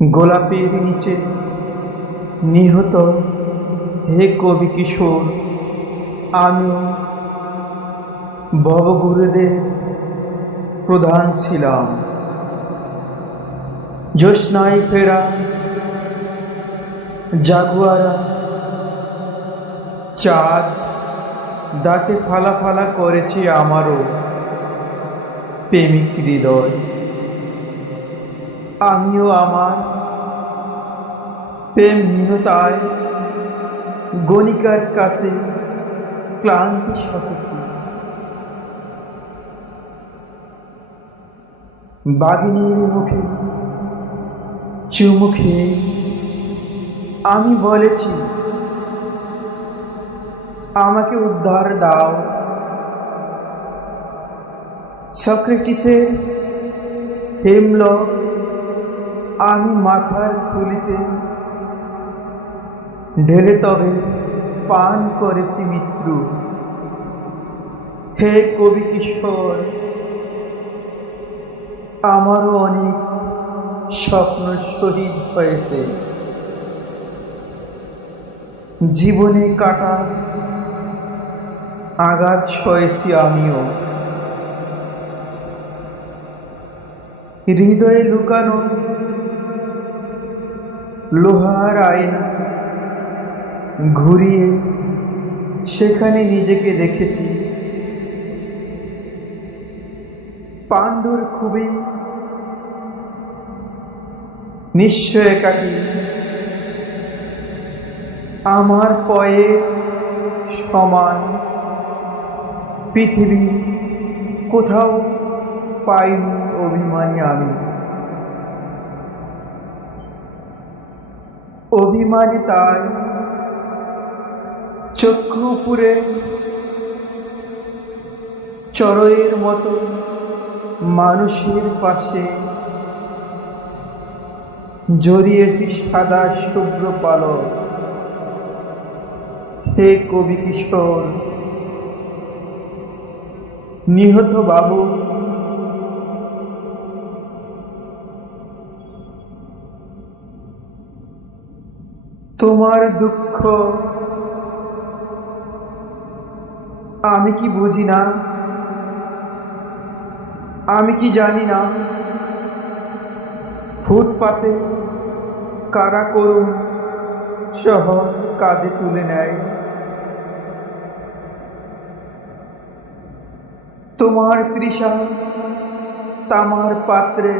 গোলাপের নিচে নিহত হে কবি কিশোর, আমি ভবঘুরেদের প্রধান ছিলাম। জ্যোৎস্নায় ফেরা জাগুয়ারা চাঁদ দাঁতে ফালা ফালা করেছে আমারও প্রেমিক হৃদয়। আমিও আমার প্রেমহীনতায় গণিকার কাছে ক্লান্তি সহেছি। বাঘিনীর মুখে চুমু খেয়ে আমি বলেছি, আমাকে উদ্ধার দাও। সক্রেটিসের হেমলক আমি মাথার খুলিতে ঢেলে তবে পান করেছি মৃত্যু। হে কবি কিশোর, আমারও অনেক স্বপ্ন শহীদ হয়েছে। জীবনে কাটা আঘাত সয়েছি আমিও। হৃদয়ে লুকানো লোহার আয়না ঘুরিয়ে সেখানে নিজেকে দেখেছি। পাণ্ডুর খুবই নিঃস্ব একাকী আমার পয়ে সমান পৃথিবী কোথাও পাইনি অভিমানী আমি। অভিমানী তাই চক্ষু উপরে চড়ইয়ের মতো মানুষের পাশে জড়িয়েছি সাদা শুভ্র পালক। হে কবি কিশোর, নিহত বাবু, তোমার দুঃখ আমি কি বুঝি না? আমি কি জানি না ফুটপাতে কারা করুণ শহর কাঁধে তুলে নেয়? তোমার তৃষা তামার পাত্রে